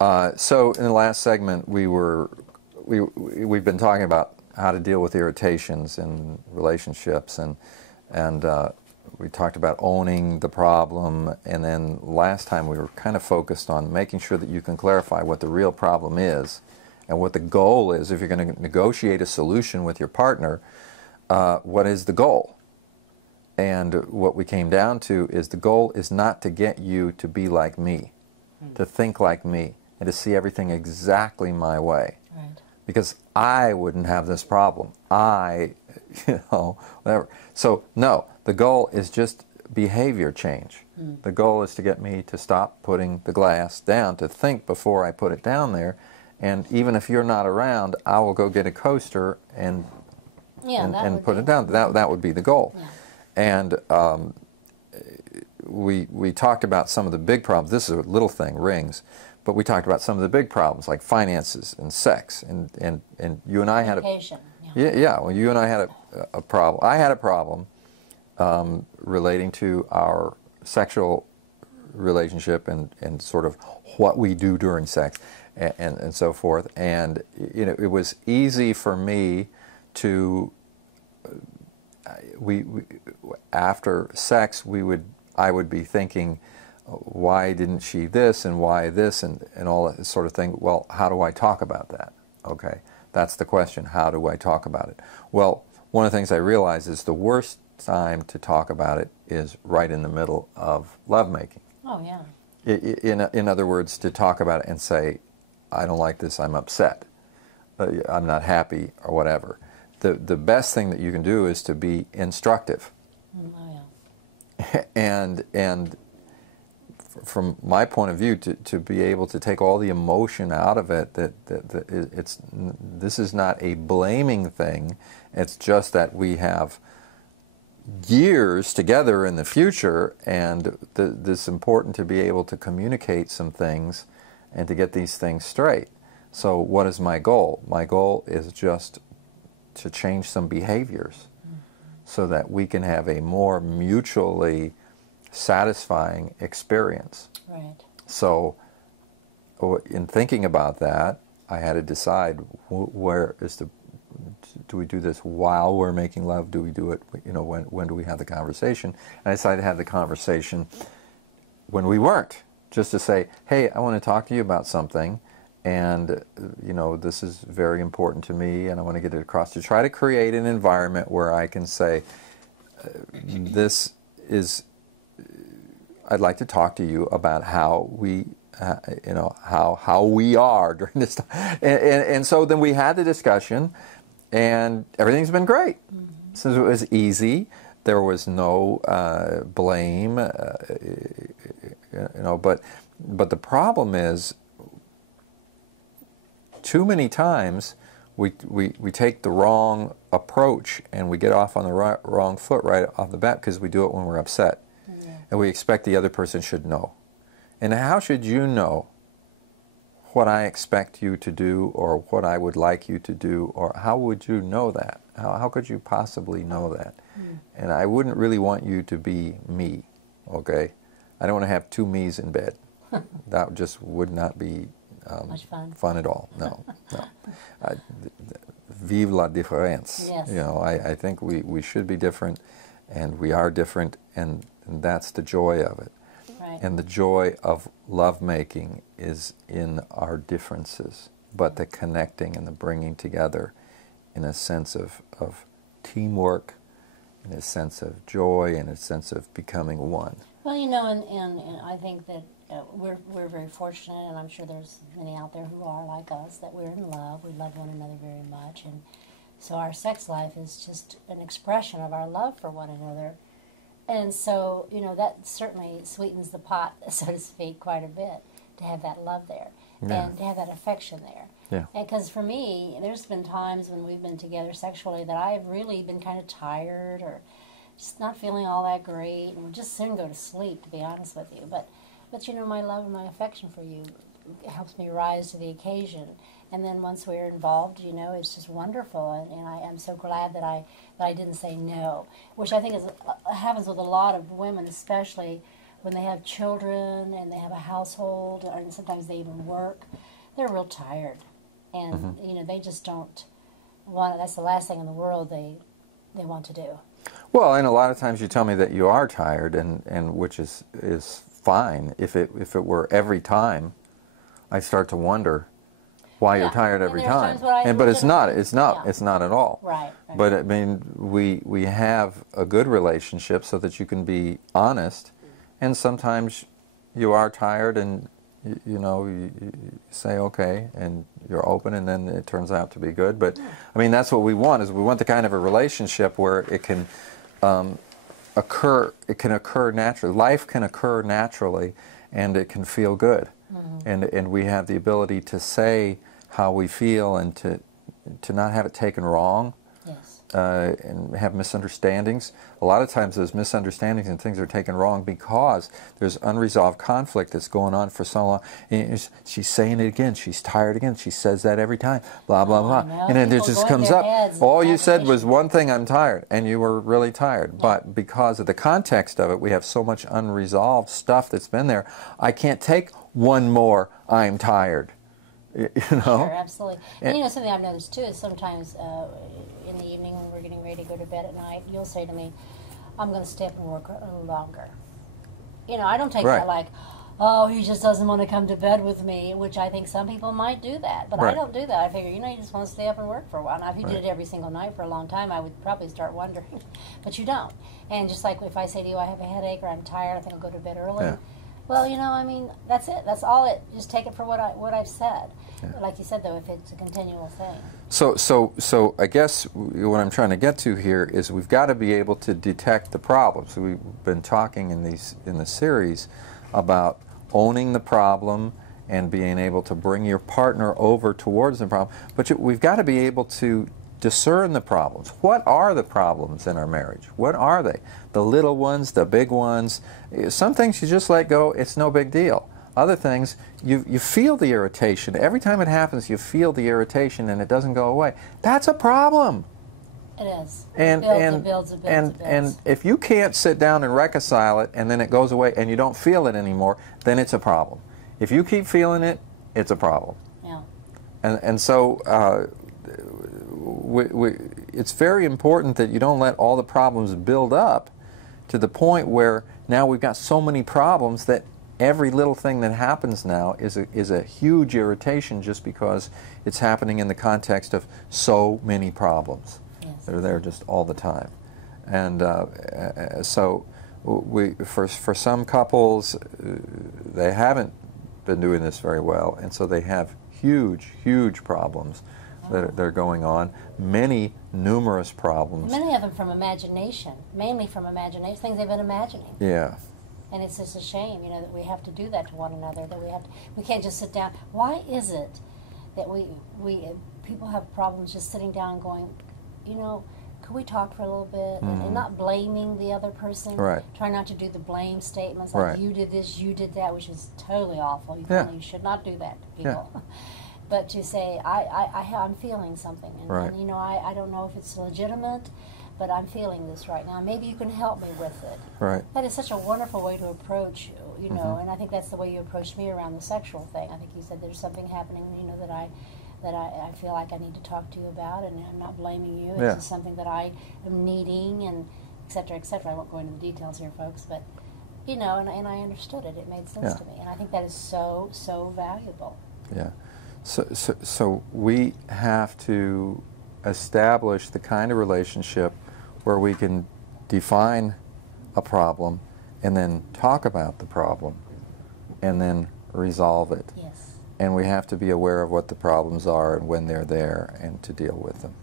So in the last segment, we've been talking about how to deal with irritations in relationships, and we talked about owning the problem, and then last time we were kind of focused on making sure that you can clarify what the real problem is and what the goal is. If you're going to negotiate a solution with your partner, what is the goal? And what we came down to is the goal is not to get you to be like me, to think like me, and to see everything exactly my way. Right. Because I wouldn't have this problem. Whatever. So, no, the goal is just behavior change. The goal is to get me to stop putting the glass down, to think before I put it down there. And even if you're not around, I will go get a coaster and put it down. That would be the goal. Yeah. And we talked about some of the big problems. This is a little thing, rings. But we talked about some of the big problems like finances and sex, and you and I had well, you and I had a problem. I had a problem relating to our sexual relationship and sort of what we do during sex and so forth. And it was easy for me to after sex I would be thinking, why didn't she this and why this and all that sort of thing. Well, how do I talk about that? Okay, that's the question. How do I talk about it? Well, one of the things I realized is the worst time to talk about it is right in the middle of lovemaking. Oh, yeah. In other words, to talk about it and say, I don't like this, I'm upset, I'm not happy, or whatever. The best thing that you can do is to be instructive. Oh, yeah. and from my point of view, to be able to take all the emotion out of it, this is not a blaming thing. It's just that we have years together in the future, and it's important to be able to communicate some things and to get these things straight. So what is my goal? My goal is just to change some behaviors so that we can have a more mutually satisfying experience. Right. So in thinking about that, I had to decide do we do this while we're making love? Do we do it, when do we have the conversation? And I decided to have the conversation when we weren't, just to say, hey, I want to talk to you about something, and this is very important to me, and I want to get it across, to try to create an environment where I can say, I'd like to talk to you about how we, how we are during this time. And so then we had the discussion, and everything's been great. Since it was easy, there was no blame, but the problem is, too many times we take the wrong approach and we get off on the wrong foot right off the bat because we do it when we're upset. And we expect the other person should know. And how should you know what I expect you to do or what I would like you to do? Or how would you know that? How could you possibly know that? And I wouldn't really want you to be me, okay? I don't want to have two me's in bed. That just would not be much fun at all. No. Vive la différence. Yes. I think we should be different, and we are different, and that's the joy of it. Right. And the joy of lovemaking is in our differences, but the connecting and the bringing together in a sense of teamwork, in a sense of joy, in a sense of becoming one. Well, and I think that we're very fortunate, and I'm sure there's many out there who are like us, that we're in love. We love one another very much, and so our sex life is just an expression of our love for one another. And so, that certainly sweetens the pot, so to speak, quite a bit, to have that love there, and to have that affection there. Yeah. Because for me, there's been times when we've been together sexually that I've really been kind of tired or just not feeling all that great, and would just soon go to sleep, to be honest with you. But my love and my affection for you helps me rise to the occasion. And then once we're involved, it's just wonderful. And I am so glad that I didn't say no, which I think happens with a lot of women, especially when they have children and they have a household, and sometimes they even work, they're real tired, and you know, they just don't want. That's the last thing in the world they want to do. Well, and a lot of times you tell me that you are tired, and which is fine. If it were every time, I start to wonder why you're tired every time. But it's not at all. Right. But I mean, we have a good relationship so that you can be honest, and sometimes you are tired, and you say okay, and you're open, and then it turns out to be good. But I mean, that's what we want. Is we want the kind of a relationship where it can occur. It can occur naturally. Life can occur naturally, and it can feel good. And we have the ability to say how we feel, and to not have it taken wrong. Yes. And have misunderstandings. A lot of times those misunderstandings and things are taken wrong because there's unresolved conflict that's going on for so long. And she's saying it again. She's tired again. She says that every time. Blah, blah, blah. And then it just comes up. All you said was one thing, I'm tired. And you were really tired. Yeah. But because of the context of it, we have so much unresolved stuff that's been there. I can't take one more, I'm tired. Sure, absolutely. And you know, something I've noticed too is sometimes in the evening when we're getting ready to go to bed at night, you'll say to me, I'm going to stay up and work a little longer. You know, I don't take that like, oh, he just doesn't want to come to bed with me, which I think some people might do that. But I don't do that. I figure, you just want to stay up and work for a while. Now, if you did it every single night for a long time, I would probably start wondering. But you don't. And just like if I say to you, I have a headache or I'm tired, I think I'll go to bed early. Yeah. Well, I mean, that's it. That's all it. Just take it for what I've said. Yeah. Like you said, though, if it's a continual thing. So I guess what I'm trying to get to here is we've got to be able to detect the problems. We've been talking in the series about owning the problem and being able to bring your partner over towards the problem. But we've got to be able to discern the problems. What are the problems in our marriage? What are they? The little ones, the big ones. Some things you just let go, it's no big deal. Other things, you feel the irritation. Every time it happens, you feel the irritation and it doesn't go away. That's a problem. It is. It builds. And if you can't sit down and reconcile it and then it goes away and you don't feel it anymore, then it's a problem. If you keep feeling it, it's a problem. Yeah. And so it's very important that you don't let all the problems build up to the point where now we've got so many problems that every little thing that happens now is a huge irritation just because it's happening in the context of so many problems. Yes. That are there just all the time. And so for some couples, they haven't been doing this very well, and so they have huge problems that are going on, numerous problems. Many of them from imagination, mainly from imagination, things they've been imagining. Yeah. And it's just a shame, that we have to do that to one another, that we can't just sit down. Why is it that people have problems just sitting down and going, could we talk for a little bit? And not blaming the other person. Right. Trying not to do the blame statements like you did this, you did that, which is totally awful. You should not do that to people. Yeah. But to say, I'm feeling something, and I don't know if it's legitimate, but I'm feeling this right now. Maybe you can help me with it. Right. That is such a wonderful way to approach, and I think that's the way you approached me around the sexual thing. I think you said there's something happening, that I feel like I need to talk to you about, and I'm not blaming you. It's just something that I am needing, and et cetera, et cetera. I won't go into the details here, folks, but, and I understood it. It made sense to me, and I think that is so valuable. Yeah. So we have to establish the kind of relationship where we can define a problem and then talk about the problem and then resolve it. Yes. And we have to be aware of what the problems are and when they're there and to deal with them.